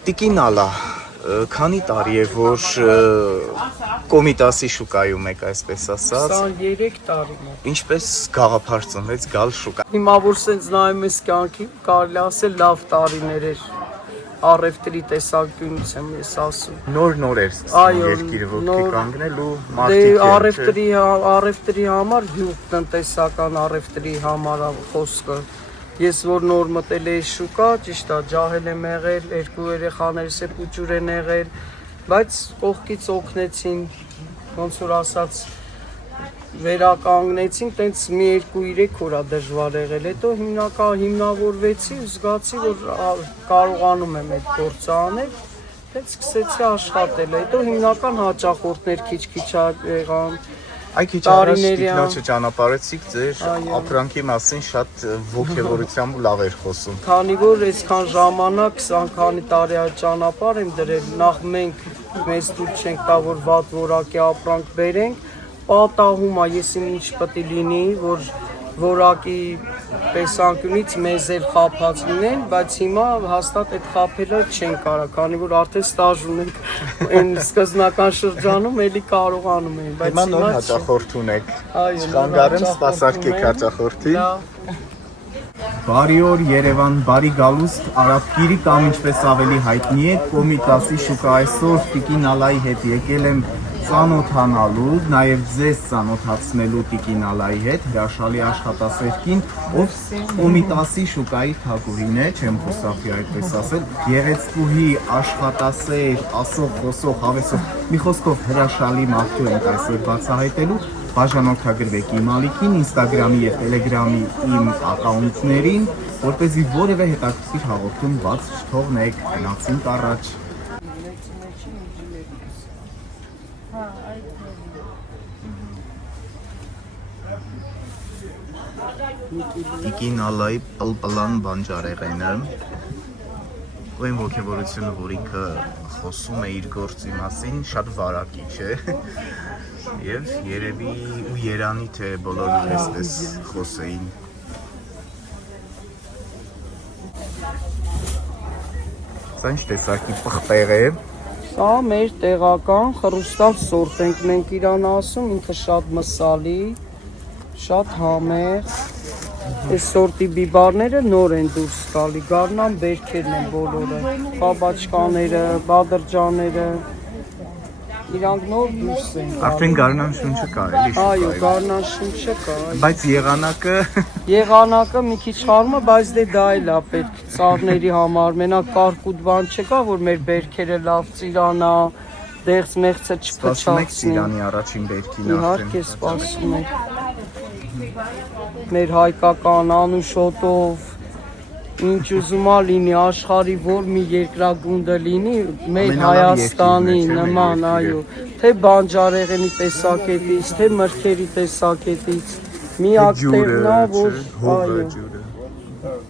Տիկին Ալա, քանի տարի է որ Կոմիտասի շուկայում եք, այսպես ասած։ 23 տարի մոտ։ Ինչպես գաղափար ծնվեց գալ շուկա։ Հիմա որ սենց նայում ես կյանքի, կարելի ասել լավ տարիներ էր։ Առևտրի տեսանկյունից եմ ես ասում։ Նոր էր սկսվում երկիրը ոտքի կանգնել ու մարդիկ առևտրի համար գյուղ տնտեսական առևտրի համար խոսքը։ Ես որ նոր մտել էի շուկա, ճիշտ է, ջահել եմ եղել, երկու երեխաներս է փուճուր են եղել, բայց կողքից օգնեցին, ոնց որ ասած վերականգնեցին, տենց մի 2-3 օր է դժվար եղել, հետո հիմնավորվեցի ու զգացի, որ կարողանում եմ այդ գործը անել, տենց սկսեցի աշխատել, հետո հիմնական հաճախորդներ քիչ-քիչ եղան, Այ քիչ առաջ տիկնոջը ճանապարհեցիք, ձեր ապրանքի մասին շատ ողջավորությամբ լավ էր խոսում։ Քանի որ այսքան ժամանակ 20 քանի տարի այդ ճանապարհ եմ դրել, նախ մենք մեզ դուր չենք տա, որ վատ որակի ապրանք բերենք, պատահում է, ես ինչ պետք է լինի, որ որակի տեսանկյունից մեզ էլ խափած լինեն, բայց հիմա հաստատ այդ խափելը չեն կարա, քանի որ արդեն ստաժ ունենք, այն սկզբնական շրջանում էլի կարողանում են, բայց հիմա նոր հաճախորդ ունեք։ Չխանգարեմ, սպասարկեք հաճախորդին։ Բարի օր Երևան, բարի գալուստ, Արաբկիրի կամ ինչպես ավելի հայտնի է Կոմիտասի շուկա, այսօր տիկին Ալայի հետ եկել եմ ծանոթանալու, նաև ձեզ ծանոթացնելու տիկին Ալայի հետ, հրաշալի աշխատասերքին, ով Կոմիտասի շուկայի թագուհին է, չեմ խոսափի այդպես ասել, գեղեցկուհի, աշխատասեր, ասող, խոսող, հավեսող, մի խոսքով հրաշալի մարդու ենք այսօր բացահայտելու, բաժանորդագրվեք իմ ալիքին, ինստագրամի և տելեգրամի իմ ակաունտներին, որպեսզի որևէ հետաքրքիր հաղորդում բաց չթողնեք, գնացինք առաջ։ Տիկին Ալայի պլպլան բանջարեղենը, ու այն ոգևորությունը, որ ինքը խոսում է իր գործի մասին, շատ վարակիչ է և երևի ու երանի թե բոլորն էստես խոսեին։ Սա ինչ տեսակի պղպեղ է։ Սա մեր տեղական խռուստալ սորտ ենք մենք իրան ասում, ինքը շատ մսալի, շատ համեղ, այս սորտի բիբարները նոր են դուրս գալի, գարնան բերքերն են բոլորը, խաբաչկաները, բադրջաները, իրանք նոր դուրս են գալի։ Արդեն գարնան շունչը կա էլի շուկայում։ Այո, գարնան շունչը կա։ Բայց եղանակը մի քիչ խառնում է, բայց դե դա էլ է պետք ծառների համար, մենակ կարկուտ բան չկա, որ մեր բերքերը լավ ծիրանա, դեղց մեղցը չփչացնի։ Սպասում եք ծիրանի առաջին բերքին արդեն։ Իհարկե սպասում ենք։ Մեր հայկական անուշոտով ինչ ուզում ա լինի աշխարհի որ մի երկրագունդը լինի մեր Հայաստանի նման, այո, թե բանջարեղենի տեսակետից, թե մրգերի տեսակետից, միակ տեղն է,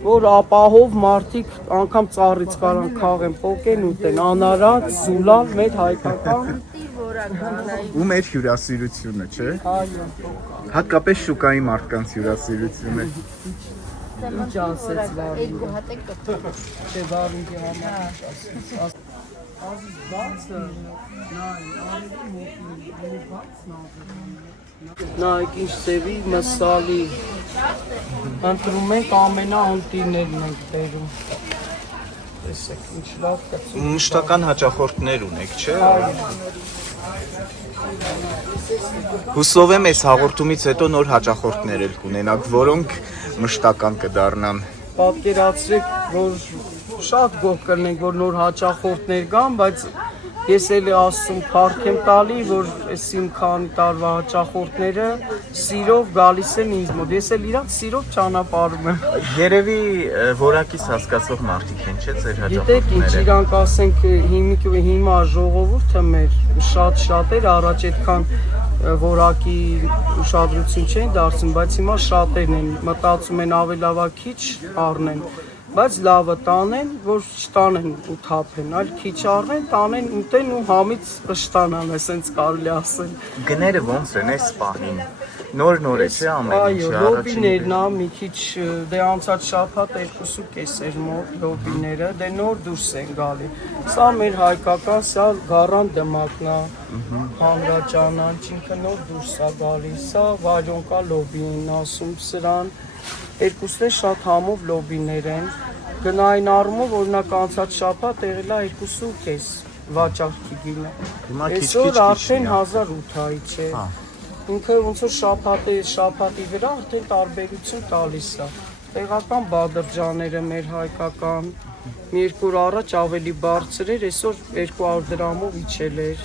որ ապահով մարդիկ անգամ ծառից կարան քաղեն, պոկեն ուտեն, անարատ, զուլալ մեր հայկական ու մեր հյուրասիրությունը, չէ։ Այո։ Հատկապես շուկայի մարդկանց հյուրասիրությունը։ Ինչ ասեց Վարինգը։ Չէ, Վարինգի համար ինչ ասեց։ Ազիզ բացը, նայեք ինչ ծևի մսալի։ Ընտրում ենք ամենաընտիներն ենք բերում։ Տեսեք, ինչ լավ կծու։ Մշտական հաճախորդներ ունեք, չէ։ Հուսով եմ այս հաղորդումից հետո նոր հաճախորդներ էլ կունենաք, որոնք մշտական կդառնան։ Պատկերացրեք, որ շատ գոհ կլինենք, որ նոր հաճախորդներ կան, բայց ես էլի ասում փառք եմ տալի, որ այս իմ քանի տարվա հաճախորդները սիրով գալիս են ինձ մոտ։ Ես էլ իրանց սիրով ճանապարհում եմ։ Երևի որակից հասկացող մարդիկ են, չէ՞, ձեր Գիտեք ինչ, հաճախորդները։ իրանք ասենք հիմա ժողովուրդը մեր շատ-շատեր առաջ այդքան որակի ուշադրություն չեն դարձնում, բայց հիմա շատերն են մտածում են ավելավա քիչ առնեն, բայց լավը տանեն, որ չտանեն ու թափեն, այլ քիչ առնեն, տանեն, ուտեն ու համից պշտանան, այսպես կարելի ասել։ Գները ոնց են այս պահին։ Նոր է, չէ՞ ամեն Այո, ինչը լոբիներն ա մի քիչ դե անցած շաբաթ 2.5 էր մոտ լոբիները, դե նոր դուրս են գալի։ Սա մեր հայկական, սա գառան դմակն ա, հանրաճանաչ, ինքը նոր դուրս ա գալի։ Սա վարյոնկա լոբին ասում, սրան երկուսն է շատ համով լոբիներ են։ Գնային առումով օրինակ անցած շաբաթ եղել ա 2.5 վաճառքի գինը։ Այսօր արդեն 1800 չէ։ Ինքը ոնց որ շաբաթի վրա արդեն տարբերություն տալիս է։ Տեղական բադրջաները մեր հայկական մի երկու օր առաջ ավելի բարձր էր, այսօր 200 դրամով իջել էր։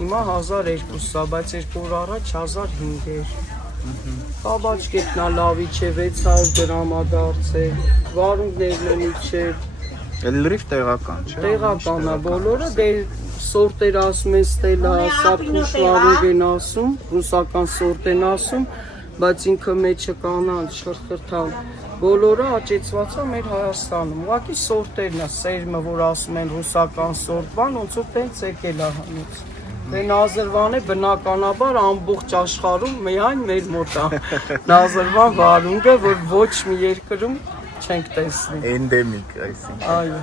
Հիմա 1200 է, բայց 2 օր առաջ 1500 էր։ Կաբաչկետն է լավի չէ, 600 դրամ է դարձել։ Վարունգներն են իջել։ Լրիվ տեղական, չէ՞։ Տեղական է բոլորը, դե սորտեր ասում են ստելա, սապուշվարուկ են ասում, ռուսական սորտ են ասում, բայց ինքը մեջը կանան, շրխրթան, բոլորը աճեցված է մեր Հայաստանում, ուղղակի սորտերն է, սերմը, որ ասում են ռուսական սորտ բան, ոնց որ տենց եկել է հանից։ Դե Նազրվան է բնականաբար ամբողջ աշխարհում միայն մեր մոտ է, Նազրվան վարունգը, որ ոչ մի երկրում չենք տեսնի։ Էնդեմիկ, այսինքն։ Այո,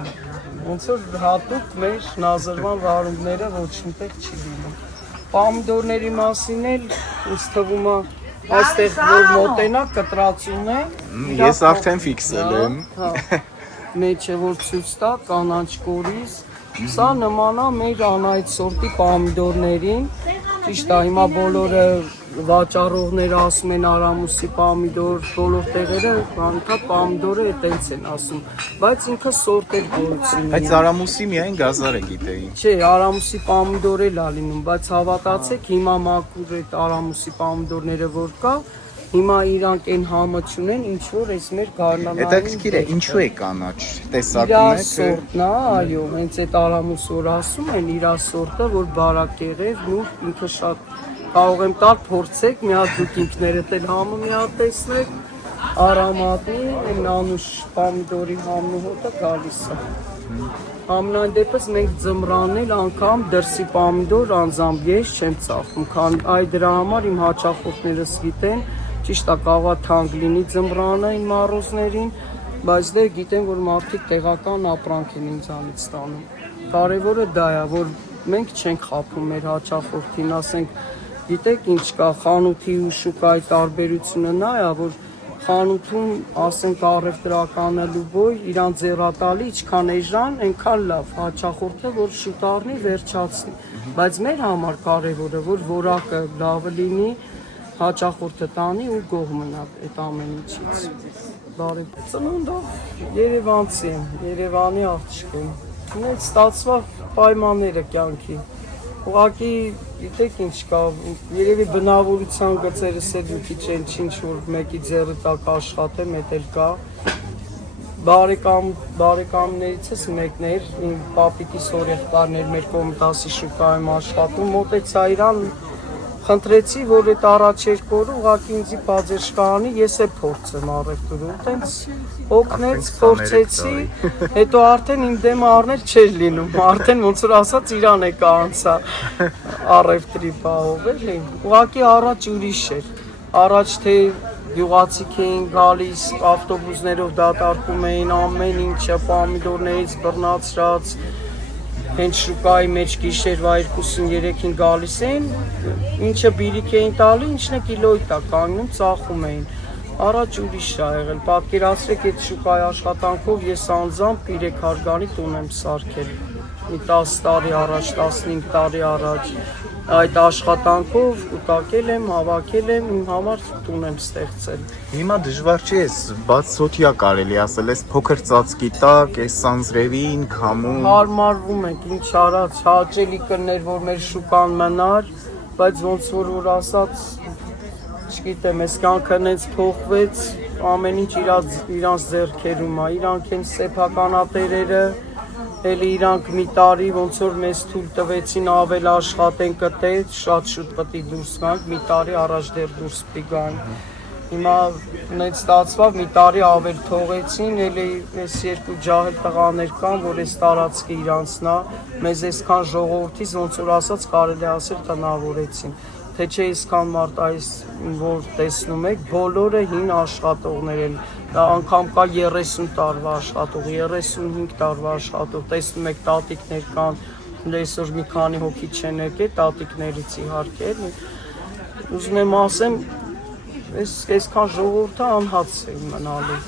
ոնց որ հատուկ մեր Նազրվան վարունգները ոչ մտեղ չի լինում։ Պամիդորների մասին էլ ինձ թվում է այստեղ որ մոտենա կտրածուն է։ Ես արդեն ֆիքսել եմ։ Մեջը որ ցույց տա կանաչ կորիզ, սա նման է մեր անայդ սորտի պամիդորներին։ Ճիշտ է, հիմա բոլորը վաճառողները ասում են Արամուսի պամիդոր, բոլոր տեղերը անդադ պամիդորը այտենց են ասում, բայց ինքը սորտեր գործին։ Բայց Արամուսի միայն գազարը գիտեի։ Չէ, Արամուսի պամիդոր էլ ա լինում, բայց հավատացեք, հիմա մաքուր այդ Արամուսի պամիդորները որ կա, հիմա իրանք այն համը չունեն, ինչ որ այս մեր գարնանային։ Հետաքրքիր է, ինչու է կանաչ տեսակն Իրա է։ սորտն է, այո, հենց այդ Արամուս որ ասում են, իրա սորտը, որ բարակեղև, նուրբ ինքը շատ կարող եմ տալ, փորձեք, մի հատ դուք ինքներդ էլ համը մի հատ տեսնեք, արամատի, այն անուշ պամիդորի համն ու հոտը գալիս է։ Համնայն դեպս մենք ձմրանել անգամ դրսի պամիդոր անձամբ ես չեմ ծախում, քան այ դրա համար իմ հաճախորդներս գիտեն, ճիշտ է կարող է թանկ լինի ձմրանը իմ առոզներին, բայց դե գիտեն, որ մարդիկ տեղական ապրանք են ինձանից ստանում։ Կարևորը դա է, որ մենք չենք խաբում մեր հաճախորդին, ասենք, գիտեք ինչ կա, խանութի ու շուկայի տարբերությունը նա է, որ խանութում, ասենք առևտրականը լուբոյ, իրան ձեռատալի, ինչքան էժան, այնքան լավ, հաճախորդը, որ շուտ առնի, վերջացնի, բայց մեր համար կարևորը, որ որակը լավը լինի, հաճախորդը տանի ու գող մնա այդ ամեն ինչից։ Բարև, ծնունդով Երևանցի եմ, Երևանի աղջիկ եմ, ունեց ստացվավ պայմանները կյանքի, ուղղակի գիտեք ինչ կա, երևի բնավորության գծերս էլ մի քիչ են ինչ որ մեկի ձեռը տակ աշխատեմ, էդ էլ կա, բարեկամներիցս մեկն էր, իմ պապիկիս օրեղբայրն էր մեր Կոմիտասի շուկայում աշխատում, մոտեցա իրան, խնդրեցի, որ այդ առաջ երկու օրը ուղղակի ինձի բաժշկանի, ես էլ փորձեմ առևտուրը, տենց օգնեց, փորձեցի, հետո արդեն իմ դեմը առնել չէր լինում, արդեն ոնց որ ասած իրան է կանցա առևտրի բաղով էլի, ուղղակի առաջ ուրիշ էր, առաջ թե գյուղացիք էին գալիս, ավտոբուսներով դատարկում էին ամեն ինչը, պամիդորներից բռնացրած, հենց շուկայի մեջ գիշերվա 2-3-ին գալիս էին, ինչը բիրիք էին տալի, ինչն է կիլոյի տակ կանգնում, ծախում էին։ Առաջ ուրիշ է եղել, պատկերացրեք այդ շուկայի աշխատանքով ես անձամբ 3 հարգանի տուն եմ սարքել, մի 10 տարի առաջ, 15 տարի առաջ, այդ աշխատանքով կուտակել եմ, հավաքել եմ, իմ համար տուն եմ ստեղծել։ Հիմա դժվար չի էս, բաց սոթիա կարելի ասել, էս փոքր ծածկի տակ, էս սանձրևին, քամում։ Հարմարվում ենք, ինչ արած, հաճելի կներ, որ մեր շուկան մնար, բայց ոնց որ ասած, չգիտեմ, այս կյանքը նենց փոխվեց, ամեն ինչ իրանց ձեռքերում է, իրանք են սեփականատերերը, էլի իրանք մի տարի ոնց որ մեզ թույլ տվեցին ավել աշխատենք կտեց, շատ շուտ պտի դուրս գանք, մի տարի առաջ դեռ դուրս պիտի գանք։ Հիմա նենց ստացվավ, մի տարի ավել թողեցին, էլի այս երկու ջահել տղաներ կան, որ այս տարածքը իրանցն է, մեզ այսքան ժողովրդից ոնց որ ասած կարելի ասել տնավորեցին։ թե չէ իսկան մարդ այս որ տեսնում եք, բոլորը հին աշխատողներ են։ Դա անգամ կա 30 տարվա աշխատող, 35 տարվա աշխատող, տեսնում եք տատիկներ կան, այսօր մի քանի հոգի չեն եկել, տատիկներից իհարկե։ Ուզում եմ ասեմ, այսքան ժողովուրդը անհաց է մնալու։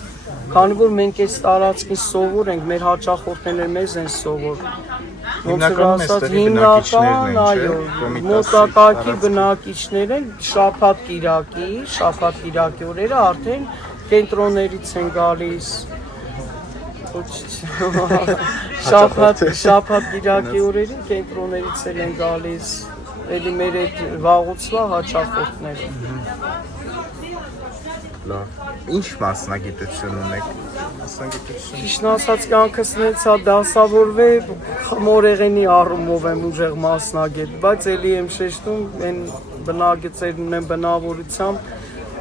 Քանի որ մենք այս տարածքին սովոր ենք, մեր հաճախորդները մեզ են սովոր։ Հիմնականում այստեղի բնակիչներն են, չէ՞, մոտակայքի բնակիչներ են, շաբաթ կիրակի օրերը արդեն կենտրոններից են գալիս։ Շաբաթ կիրակի օրերին կենտրոններից են գալիս։ Էլի մեր այդ վաղուց հաճախորդները։ Լավ։ Ինչ մասնագիտություն ունեք։ Ճիշտ ասած կյանքս նեցա դասավորվել խմորեղենի առումով եմ ուժեղ մասնագետ, բայց էլի եմ շեշտում այն բնագծերն են բնավորությամբ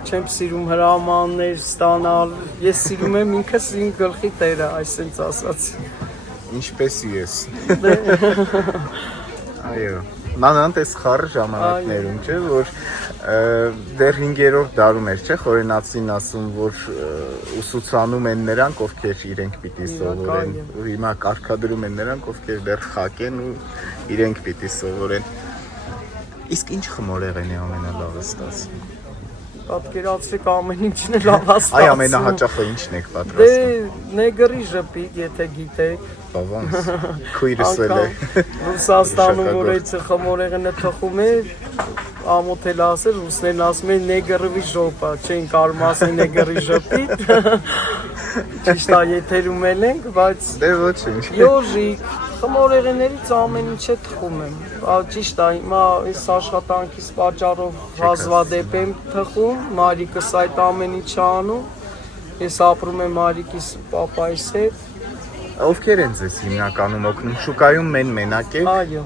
չեմ սիրում հրամաններ ստանալ, ես սիրում եմ ինքս իմ գլխի տերը, այսպես ասած։ Ինչպես ես։ Այո։ Մանավանդ այս խառը ժամանակներում, չէ, որ դեռ 5-րդ դարում էր, չէ, խորենացին ասում, որ ուսուցանում են նրանք, ովքեր իրենք պիտի սովորեն, ու հիմա կարգադրում են նրանք, ովքեր դեռ խակ են ու իրենք պիտի սովորեն։ Իսկ ինչ խմորեղեն է ամենալավը ստացվում։ Պատկերացրեք ամեն ինչն է լավ ստացվում։ Այ ամենահաճախը ինչն եք պատրաստում։ Դե նեգրի ժպիտ, եթե գիտեք։ Բավանց, քույրս էլ է։ Ռուսաստանում որ այդ խմորեղենը թխում է, ամոթել ասել, ռուսներն ասում են նեգրվի ժոպա, չեն կարող ասել նեգրի ժպիտ։ Ճիշտ է, եթերում ենք, բայց դե ոչինչ։ Յոժիկ, խմորեղեններից ամեն ինչը թխում եմ։ Ճիշտ է, հիմա այս աշխատանքից պատճառով հազվադեպ եմ թխում, մայրիկս այդ ամեն ինչը անում։ Ես ապրում եմ մայրիկիս պապայիս հետ։ Ովքեր են ձեզ հիմնականում օգնում, շուկայում մենակ եք։ Այո,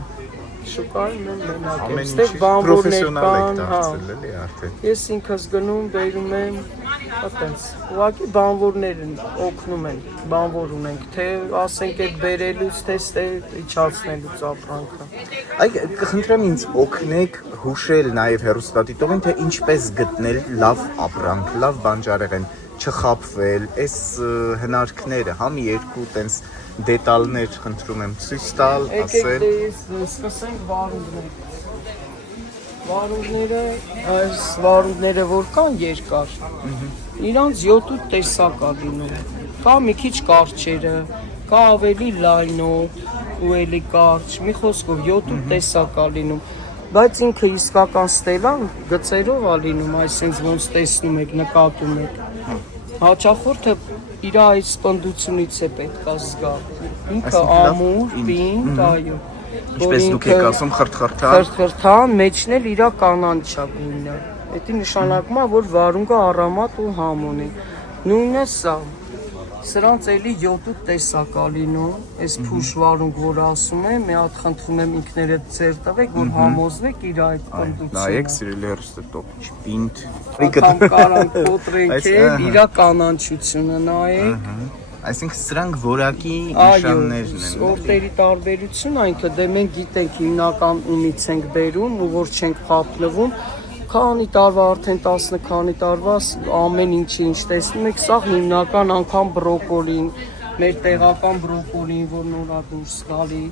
շուկայում մենակ եմ, ամեն ստեղ ինչի բանվորներ պրոֆեսիոնալ եք կան, դարձել, էլի արդեն։ Ես ինքս գնում, բերում եմ, այտենց, ուղղակի բանվորներն օգնում են, բանվոր ունենք, թե ասենք այդ բերելուց, թե ստեղ իջացնելուց ապրանքը։ Այ կխնդրեմ ինձ օգնեք հուշել նաև հեռուստադիտողին, թե ինչպես գտնել լավ ապրանք, լավ բանջարեղեն, չխաբվել, այս հնարքները, համ երկու տենց դետալներ խնդրում եմ ցույց տալ, ասել։ Եկեք սկսենք վարունգներ։ Վարունգները, այս վարունգները որ կան երկար, իրանց 7-8 տեսակ է լինում։ Կա մի քիչ կարճերը, կա ավելի լայնոտ ու էլի կարճ, մի խոսքով 7-8 տեսակ է լինում։ Բայց ինքը իսկական ստելան գծերով է լինում, այսինքն ոնց տեսնում եք, նկատում եք։ Հաճախորդը իր այս պնդությունից է պետք է զգա։ Ինքը ամուր, պինդ, այո։ Ինչպես դուք եք ասում, խրթխրթան։ Խրթխրթան, մեջն էլ իր կանանչա գույնը։ Դա նշանակում է, որ վարունգը առամատ ու համ ունի։ Նույնը սա։ Սրանց էլի 7-8 տեսակ է լինում, այս փուշ վարունգ, որ ասում եմ, մի հատ խնդրում եմ ինքներդ ձեր տվեք, որ համոզվեք իր այդ պնդությունը։ Նայեք, սիրելի հեռուստատոպիչ, պինդ։ Անգամ կարան փոտրեք իր կանանչությունը նայեք։ Այսինքն սրանք որակի նշաններն են։ Սորտերի տարբերություն այնքը դե մենք գիտենք հիմնական ունից ենք բերում ու որ չենք փափլվում։ Քանի տարվա արդեն 10 քանի տարվա ամեն ինչի ինչ տեսնում եք, սա հիմնական անգամ բրոկոլին, մեր տեղական բրոկոլին, որ նորա դուրս գալի,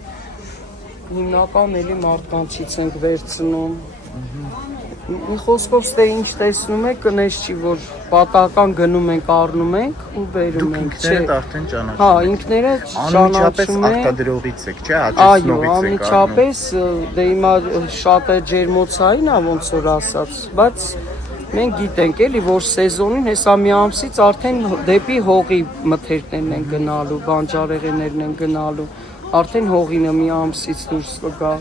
հիմնական էլի մարդկանցից ենք վերցնում։ Մի խոսքով ստե ինչ տեսնում եք, կնես չի, որ պատական գնում ենք, առնում ենք ու բերում ենք, չէ։ Դուք արդեն ճանաչում եք։ Հա, ինքները ճանաչում են։ Արտադրողից եք, չէ՞, Այո, աճեցնողից եք։ անմիջապես դե հիմա շատ է ջերմոցային է ոնց որ ասած, բայց մենք գիտենք էլի, որ սեզոնին հեսա մի ամսից արդեն դեպի հողի մթերքներն են գնալու, բանջարեղեններն են գնալու, արդեն հողինը մի ամսից դուրս կգա։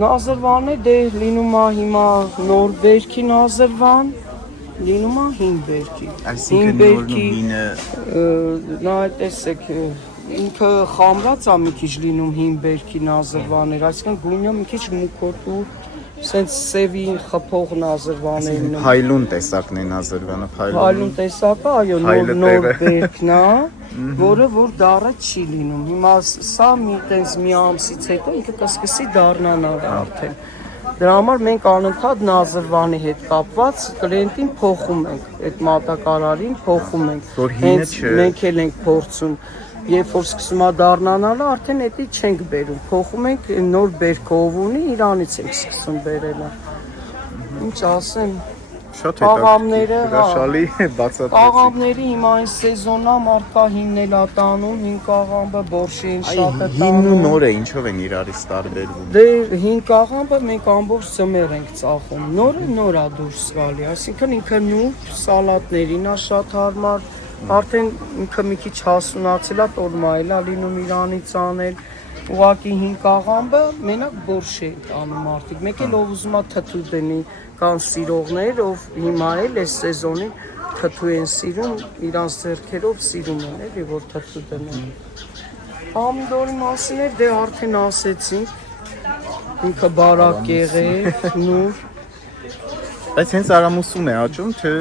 Նազրվան է դե լինում է հիմա նոր բերքի նազրվան, լինում է հին բերքի։ Այսինքն նորն ու հինը նա տեսեք ինքը խամրած է մի քիչ լինում հին բերքի նազրվաներ, այսինքն գույնը մի քիչ մուկոտ ու սենց սևի խփող նազրվաներն են։ փայլուն տեսակն է նազրվանը, Փայլուն տեսակը, այո, նոր բերքն է, որը որ դառը չի լինում։ Հիմա սա մի տես մի ամսից հետո ինքը կսկսի դառնանալ արդեն։ Դրա համար մենք անընդհատ Նազրվանի հետ կապված կլիենտին փոխում ենք, այդ մատակարարին փոխում ենք։ Որ հինը չէ։ Մենք էլ ենք փորձում։ Երբ որ սկսում է դառնանալը, արդեն էդի չենք բերում։ Փոխում ենք նոր բերքով ունի, իրանից ենք սկսում բերելը։ Ինչ ասեմ, Շատ Աղամները, հրաշալի բացատրեցիք։ աղամների հիմա այս սեզոնա մարդկա հիմնել է տանում, 5 աղամբը բորշին շատ է Հինն ու տանում։ նորը ինչով են իրարից տարբերվում։ Դե 5 աղամբը մենք ամբողջ ձմեռ ենք ծախում, նորը դուրս գալի, այսինքն ինքը նուրբ սալատներին է շատ հարմար, արդեն ինքը մի քիչ հասունացել է, տորմայել է լինում իրանից անել, ուղղակի 5 աղամբը մենակ բորշի են տանում մարդիկ, մեկ էլ ով ուզում է թթու դնի, կան սիրողներ, ով հիմա էլ այս սեզոնին թթու են սիրում, իրանց ձեռքերով սիրում են էլի, որ թթու դնեն։ Պամիդորի մասին էլ դե արդեն ասեցինք, ինքը բարակ եղև, նուր։ Բայց հենց արամուսուն է աճում, թե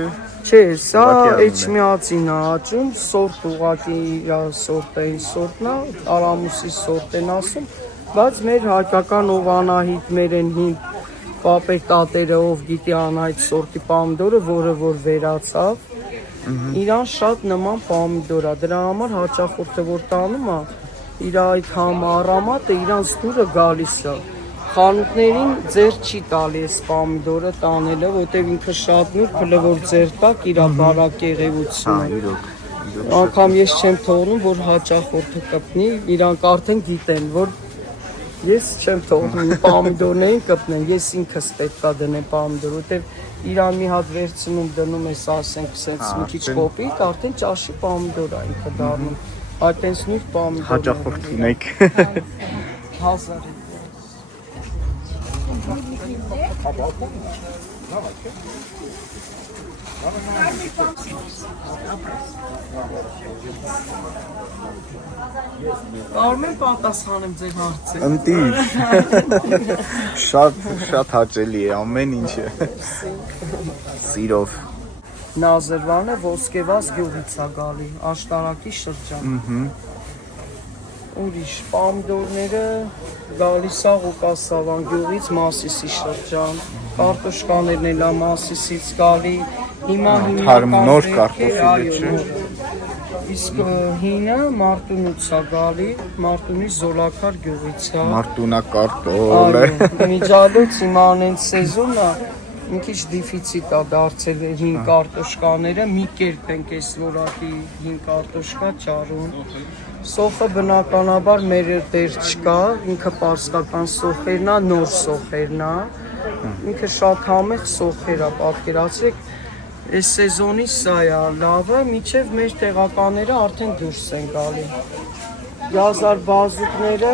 Չէ, սա էջմիածին է աճում, սորտ ուղղակի իր սորտային սորտն է, արամուսի սորտ են ասում, բայց մեր հայկական ով Անահիտներ են հին պապեր տատերը ով գիտի անհայտ սորտի պամիդորը, որը որ վերացավ, իրան շատ նման պամիդոր է, դրա համար հաճախորդը որ տանում է, իր այդ համառամատը իրանց դուրը գալիս է։ Խանութներին ձեր չի տալի այս պամիդորը տանելը, որտեղ ինքը շատ նուրբ, հələ որ ձեր տակ իր բարակ եղևությունը։ Անգամ ես չեմ թողնում, որ հաճախորդը կպնի, իրանք արդեն գիտեն, որ ես չեմ թողնում պամիդորներին կպնեն, ես ինքս պետք է դնեմ պամիդոր, որտեղ իրան մի հատ վերցնում դնում ես, ասենք, սենց մի քիչ կոպիտ, արդեն ճաշի պամիդոր է ինքը դառնում։ Այդտենց նուրբ պամիդոր։ հաճախորդ ունեք։ 1000 Կարող եմ պատասխանեմ ձեր հարցին։ Ընտիր։ Շատ հաճելի է ամեն ինչը։ Սիրով։ Նազրվանը ոսկեվազ գյուղից է գալի, աշտարակի շրջան։ Ուրիշ պամիդորները գալիս է Ղուկասավան գյուղից Մասիսի շրջան, կարտոշկաներն էլ Մասիսից գալի, հիմա նոր կարտոֆիլը չէ։ Իսկ հինը Մարտունուց է գալի, Մարտունի Զոլակար գյուղից է։ Մարտունա կարտոլ է։ Միջալոց հիմա անենց սեզոնը մի քիչ դիֆիցիտ է դարձել հին կարտոշկաները, մի կերպ ենք այս որակի հին կարտոշկա ճարում։ Սոխը բնականաբար մեր դեր չկա, ինքը պարսկական սոխերն է, նոր սոխերն է, ինքը շատ համեղ սոխեր է, պատկերացրեք, այս սեզոնի սա է լավը, մինչև մեր տեղականները արդեն դուրս են գալի։ Գազար բազուկները,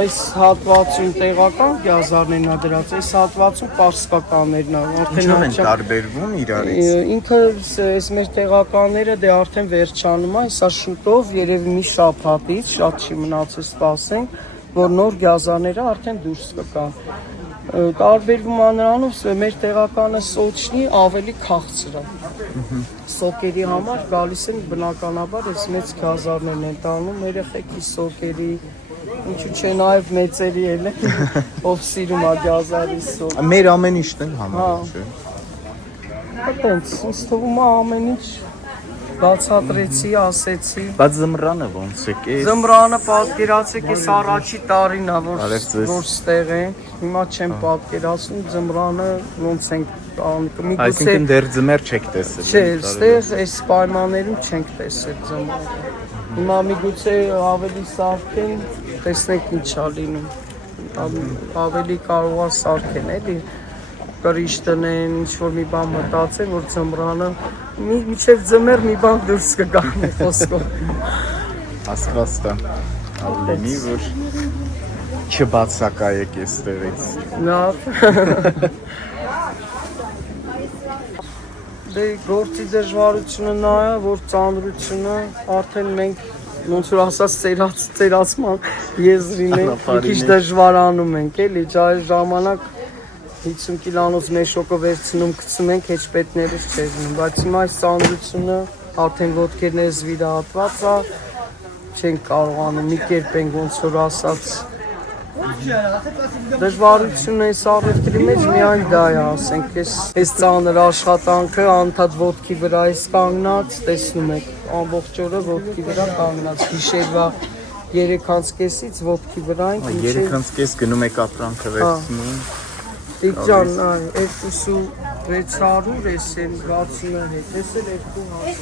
այս հատվածում տեղական գազարներն է դրած, այս հատվածում պարսկականներն է, Ինչով են տարբերվում իրարից։ ինքը այս մեր տեղականները դե արդեն վերջանում է, հեսա շուտով երևի մի շաբաթից, շատ չի մնացել սպասենք, որ նոր գազարները արդեն դուրս կգան։ Տարբերվում է նրանով, մեր տեղականը սոճնի ավելի քաղցր է։ Սոկերի համար գալիս են բնականաբար այս մեծ գազարներն են տանում, երեխեքի սոկերի, ինչու՞ չէ նաև մեծերի էլ են, ով սիրում է գազարի սոկ։ Մեր ամեն ինչն են համարում, չէ։ Այդտենց, ինձ թվում է ամեն ինչ բացատրեցի, ասեցի։ Բայց զմռանը ոնց է կես։ Զմռանը պատկերացեք, այս առաջի տարին է, որ ստեղ ենք, հիմա չեմ պատկերացնում զմռանը ոնց ենք անում։ Այսինքն դեռ ձմեռ չեք տեսել։ Չէ, ստեղ այս պայմաններում չենք տեսել զմռանը։ Հիմա միգուցե ավելի սարքեն, տեսնենք ինչ է լինում։ Ավելի կարող է սարքեն, էլի կրիչ տնեն, ինչ-որ մի բան մտածեն, որ ձմռանը մինչև ձմեռ մի բան դուրս կգա մի խոսքով։ Աստված տա, լինի, որ չբացակայեք այստեղից։ Լավ։ Դե գործի դժվարությունը նա է, որ ծանրությունը արդեն մենք ոնց որ ասած ծերացման եզրին ենք, մի քիչ դժվարանում ենք, էլի, այս ժամանակ 50 կիլանոց մեշոկը վերցնում, գցում ենք, հեչպետներս չէր լինում, բայց հիմա այս ծանրությունը արդեն ոտքերներս վիրահատված է, չենք կարողանում, մի կերպ ենք ոնց որ ասած Դժվարությունն այս առևտրի մեջ միայն դա է, ասենք, այս ծանր աշխատանքը անդադ ոտքի վրա է կանգնած, տեսնում եք, ամբողջ օրը ոտքի վրա կանգնած, գիշերվա 3:30-ից ոտքի վրա ենք, 3:30 գնում եք ապրանքը վերցնում։ Տիգրան, 2600, էս են 60-ը հետ, էս էլ 2000։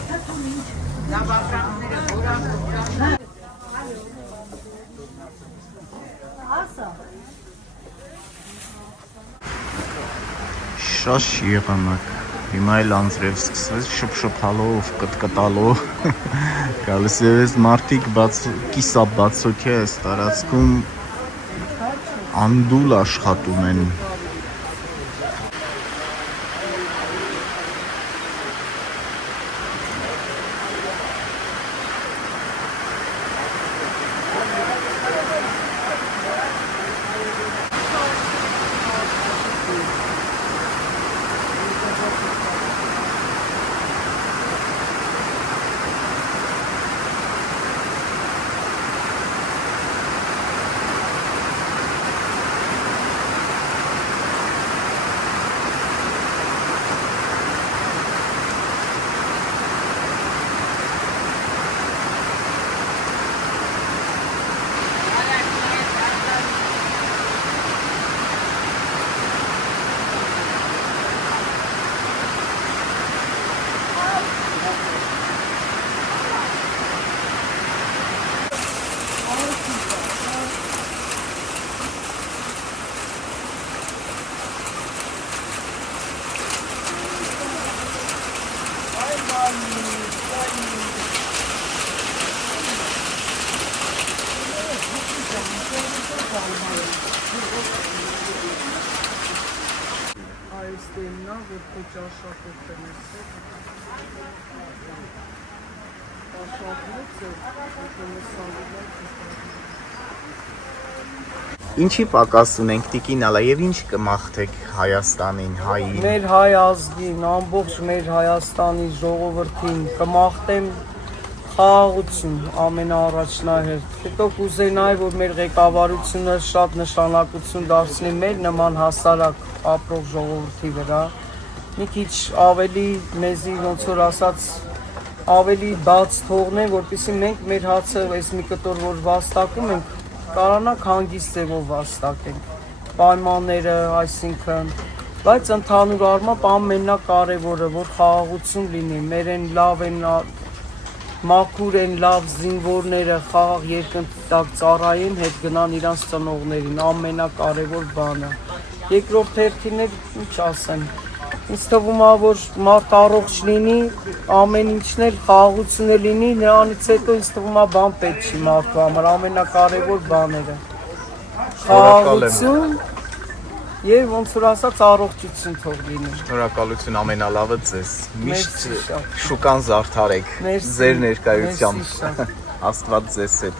Շաշ եղանակ, հիմա էլ անձրև սկսվեց շփշփալով, կտկտալով, գալիս ես մարդիկ կիսա բացոք է այս տարածքում անդուլ աշխատում են։ Ինչի պակաս ունենք Տիկին ալա եւ ինչ կմաղթեք Հայաստանին, հային։ Մեր հայ ազգին, ամբողջ մեր Հայաստանի ժողովրդին կմաղթեմ խաղաղություն ամենաառաջնահերթ։ Հետո կուզենայի, որ մեր ղեկավարությունը շատ նշանակություն դարձնի մեր նման հասարակ ապրող ժողովրդի վրա։ Մի քիչ ավելի մեզի ոնց որ ասած ավելի բաց թողնեն, որպեսզի մենք մեր հացը այս մի կտոր որ վաստակում ենք կարանանք հանգիստ ձևով վաստակենք պայմանները, այսինքն, բայց ընդհանուր առմամբ ամենակարևորը, որ խաղաղություն լինի, մեր են լավ են մաքուր են լավ զինվորները խաղաղ երկնտակ ծառայեն, հետ գնան իրանց ծնողներին, ամենակարևոր բանը։ Երկրորդ հերթին էլ ինչ ասեմ, ինձ թվում է, որ մարդ առողջ լինի, ամեն ինչն էլ խաղաղություն լինի, նրանից հետո ինձ թվում է բան պետք չի մարդու համար, ամենակարևոր բաները։ Խաղաղություն եւ ոնց որ ասած առողջություն թող լինի։ Շնորհակալություն ամենալավը ձեզ։ Միշտ շուկան զարդարեք ձեր ներկայությամբ։ Աստված ձեզ հետ։